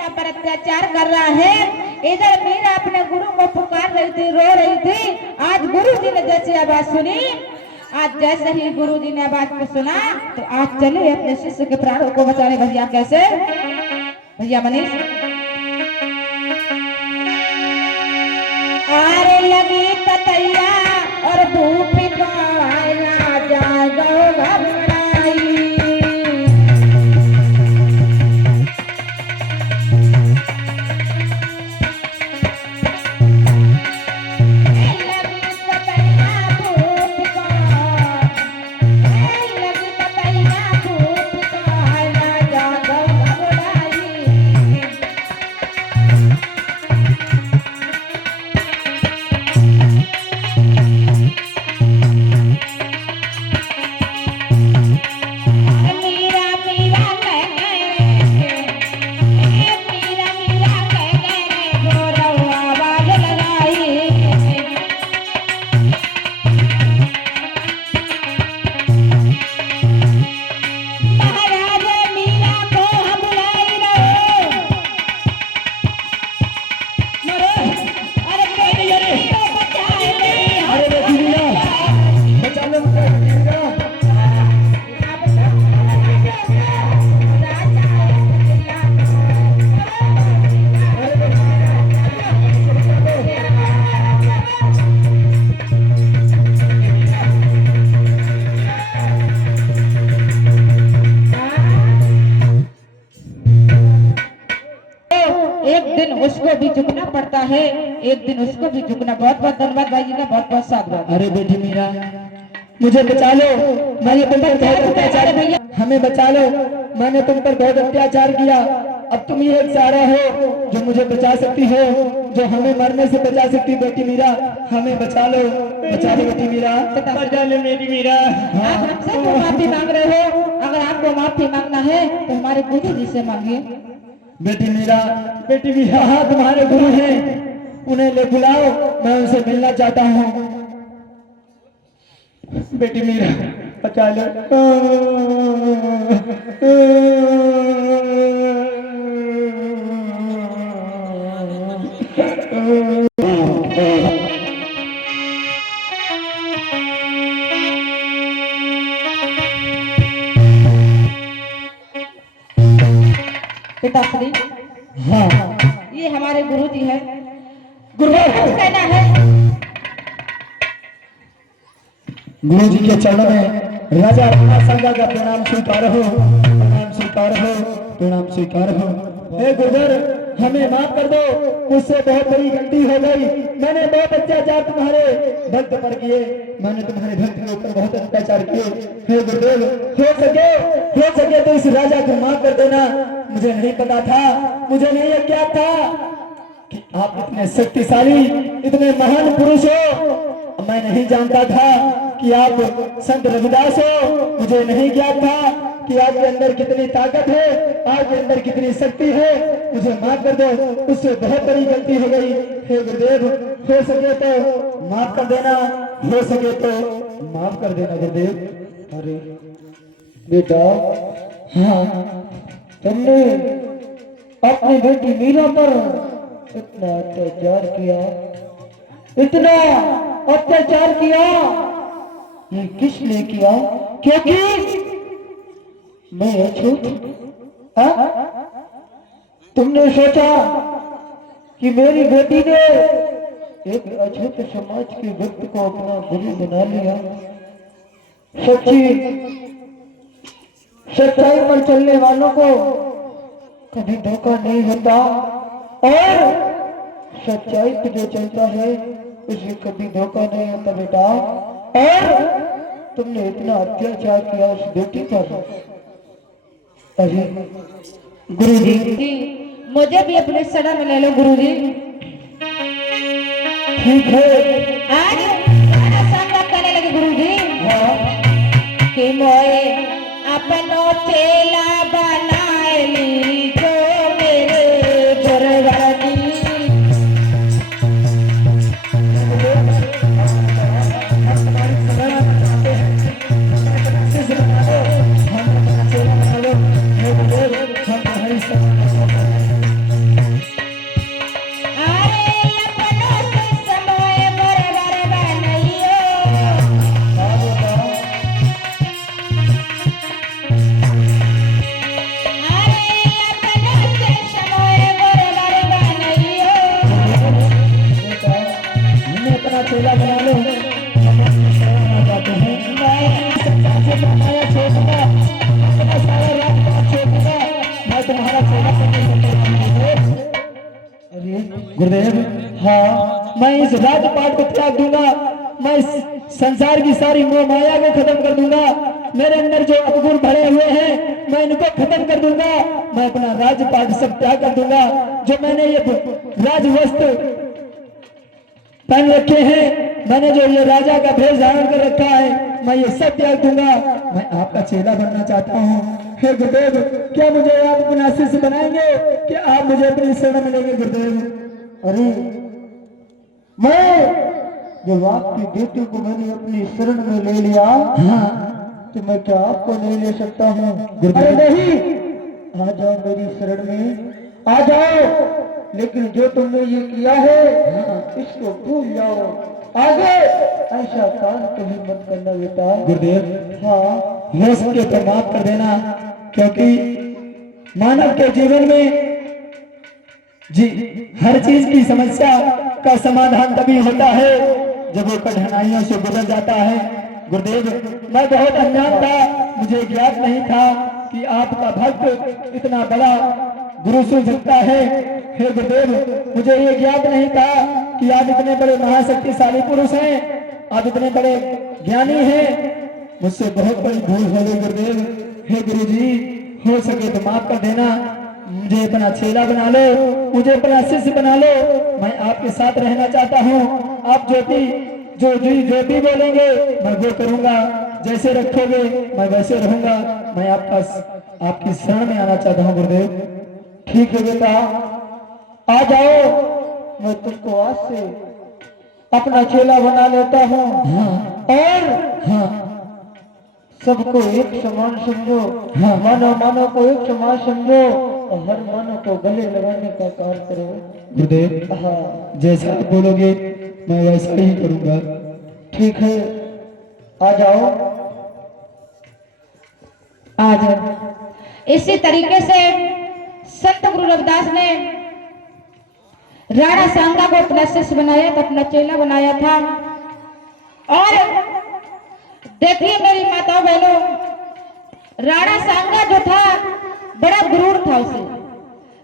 मीरा पर अत्याचार कर रहा है। इधर मीरा अपने गुरु को पुकार रही थी, रो रही थी। आज गुरु जी ने जैसे आवाज सुनी, आज जैसे ही गुरु जी ने आवाज को सुना तो आज चले अपने शिष्य के प्राणों को बचाने। भैया कैसे? भैया मनीष आरे लगी ततैया और भूख ना जागो घबराई। उसको भी झुकना पड़ता है, एक दिन उसको भी झुकना। बहुत बहुत धन्यवाद भाई जी का, बहुत बहुत साधुवाद। अरे बेटी मीरा, मुझे बचा लो, मैंने तुम पर बहुत अत्याचार किया। हमें बचा लो, मैंने तुम पर बहुत अत्याचार किया। अब तुम ही एक सहारा हो जो मुझे बचा सकती हो, जो हमें मरने से बचा सकती। बेटी मीरा, हमें बचा लो बेटी मीरा, बचा लो मेरी मीरा। आप हमसे तो माफी मांग रहे हो, अगर आपको माफी मांगना है तो हमारे गुरु जी से मांगिए। बेटी मीरा, हाँ तुम्हारे गुरु हैं, उन्हें ले बुलाओ, मैं उनसे मिलना चाहता हूँ। बेटी मीरा बचा लो। पिताश्री, हाँ ये हमारे गुरु जी है। गुरु कहना है गुरु जी के चरणों में राजा राणा संगा का प्रणाम स्वीकार हो, प्रणाम स्वीकार हो, प्रणाम स्वीकार हो। हे गुरुवर, हमें माफ कर दो, मुझसे बहुत बड़ी गलती हो गई। मैंने बहुत अत्याचार तुम्हारे भक्त पर किए, मैंने तुम्हारे भक्त के ऊपर बहुत अत्याचार किए। हे गुरुदेव, हो सके तो इस राजा को माफ कर देना। मुझे नहीं पता था, मुझे नहीं क्या था कि आप इतने शक्तिशाली, इतने महान पुरुष हो। मैं नहीं जानता था कि आप संत रविदास हो। मुझे नहीं ज्ञात था कि आपके अंदर कितनी ताकत है, आपके अंदर कितनी शक्ति है। मुझे माफ कर दो, उससे बहुत बड़ी गलती हो गई। हे गुरुदेव, हो सके तो माफ कर देना, हो सके तो माफ कर देना गुरुदेव। अरे बेटा, हाँ तुमने अपनी बेटी मीरा पर इतना अत्याचार किया, इतना अत्याचार किया, ये किस लिए किया? क्योंकि मैं अछूत। तुमने सोचा कि मेरी बेटी ने एक अछूत समाज के व्यक्ति को अपना गुरु बना लिया। सच्चाई पर चलने वालों को कभी धोखा नहीं होता, और सच्चाई पे जो चलता है उसे कभी धोखा नहीं होता बेटा। और तुमने इतना अत्याचार किया उस बेटी पर। अरे गुरुजी, मुझे भी अपने शरण में ले लो गुरुजी। ठीक है, आज सामना करने लगे गुरुजी। हाँ कि मोए अपनो चेला बनाए ली जो मेरे गुरुवादी। चेला बना लो। हम आपकी शरण में आ जाते हैं। मैं संसार से माया छोड़ दूंगा, अपना सारा राजपाट छोड़ दूंगा, मैं तुम्हारा चेला बनने को तैयार हूं। अरे गुरुदेव, हाँ मैं इस राजपाट को त्याग दूंगा, मैं इस संसार की सारी मोह माया को खत्म कर दूंगा, मेरे अंदर जो अवगुण भरे हुए हैं मैं इनको खत्म कर दूंगा, मैं अपना राजपाट सब त्याग कर दूंगा, जो मैंने ये राजवस्त्र पहन रखे हैं, मैंने जो ये राजा का भेष धारण कर रखा है, मैं ये सब त्याग दूंगा, मैं आपका चेला बनना चाहता हूँ। हे गुरुदेव, क्या मुझे आप अपना शिष्य बनाएंगे? क्या आप मुझे अपनी शरण में लेंगे गुरुदेव? अरे मैं जब आपकी बेटी को मैंने अपनी शरण में ले लिया, हाँ तो मैं क्या आपको नहीं ले सकता हूँ? अरे नहीं, आ जाओ मेरी शरण में, आ जाओ, लेकिन जो तुमने ये किया है इसको भूल जाओ, आगे ऐसा काम कभी मत करना बेटा। गुरुदेव, हाँ हो सके तो माफ कर देना, क्योंकि मानव के जीवन में जी हर चीज की समस्या का समाधान तभी होता है जब वो कठिनाइयों से गुजर जाता है। गुरुदेव, मैं बहुत अनजान था, मुझे ज्ञात नहीं था कि आपका भक्त इतना बड़ा गुरु सुन सकता है। हे गुरुदेव, मुझे ये ज्ञात नहीं था कि आप इतने बड़े महाशक्तिशाली पुरुष हैं, आप इतने बड़े ज्ञानी हैं, मुझसे बहुत बड़ी भूल हो गई गुरुदेव। हे गुरु जी, हो सके तो माफ कर देना, मुझे अपना चेला बना लो, मुझे अपना शिष्य बना लो, मैं आपके साथ रहना चाहता हूँ। आप जो भी बोलेंगे मैं वो करूंगा, जैसे रखोगे मैं वैसे रहूंगा, मैं आपकी शरण में आना चाहता हूँ गुरुदेव। ठीक है बेटा, आ जाओ, मैं तुमको आज से अपना चेला बना लेता हूँ। हाँ। और हाँ सबको एक समान समझो, हाँ मानव को एक समान समझो, और हर मानव को गले लगाने का कार्य करो गुरुदेव। हाँ जैसा आप बोलोगे मैं वैसा ही करूंगा। ठीक है, आ जाओ। आ जाओ। इसी तरीके से संत गुरु रविदास ने राणा सांगा को अपना शिष्य बनाया था, अपना चेला बनाया था। और देखिए मेरी माताओं बहनों, राणा सांगा जो था बड़ा गुरूर था, उसे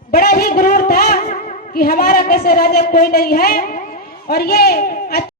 बड़ा ही गुरूर था कि हमारा कैसे राजा कोई नहीं है, और ये